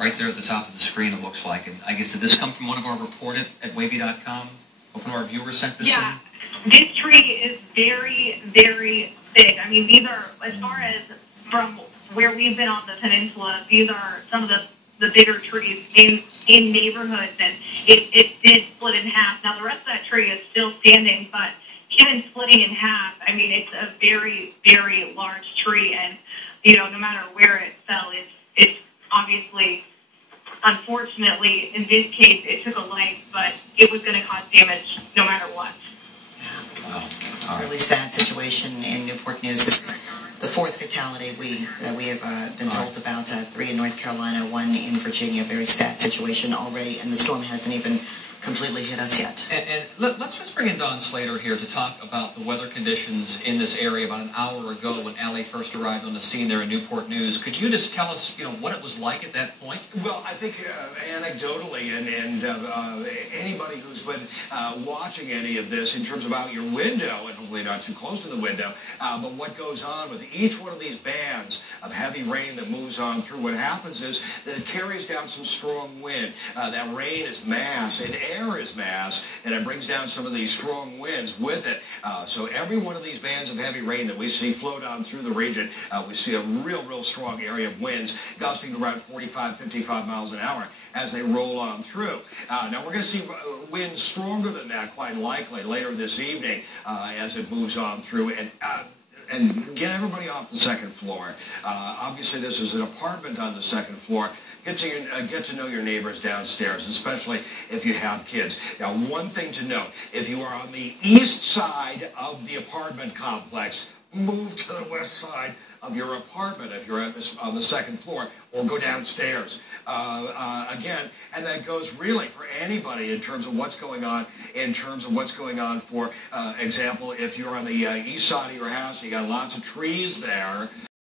right there at the top of the screen, it looks like. And I guess, did this come from one of our reporters at wavy.com? One of our viewers sent this in? This tree is very, very big. I mean, these are, as far as from where we've been on the peninsula, these are some of the bigger trees in neighborhoods, and it did split in half. Now, the rest of that tree is still standing, but even splitting in half, I mean, it's a very, very large tree, and, no matter where it fell, it's obviously, unfortunately, in this case, it took a life, but it was going to cause damage no matter what. Really sad situation in Newport News. This is the fourth fatality we have been told about. 3 in North Carolina, 1 in Virginia. Very sad situation already, and the storm hasn't even completely hit us yet. And let's just bring in Don Slater here to talk about the weather conditions in this area about an hour ago when Allie first arrived on the scene there in Newport News. Could you just tell us, what it was like at that point? Well, I think anecdotally, and anybody who's been watching any of this in terms of out your window, and hopefully not too close to the window, but what goes on with each one of these bands of heavy rain that moves on through, what happens is that it carries down some strong wind. That rain is mass, and air is mass, and it brings down some of these strong winds with it. So every one of these bands of heavy rain that we see float on through the region, we see a real strong area of winds gusting to around 45, 55 miles an hour as they roll on through. Now we're going to see winds stronger than that quite likely later this evening as it moves on through and get everybody off the second floor. Obviously this is an apartment on the second floor. Get to know your neighbors downstairs, especially if you have kids. Now, one thing to note, if you are on the east side of the apartment complex, move to the west side of your apartment if you're on the second floor, or go downstairs. Again, and that goes really for anybody in terms of what's going on, for example, if you're on the east side of your house, you got lots of trees there,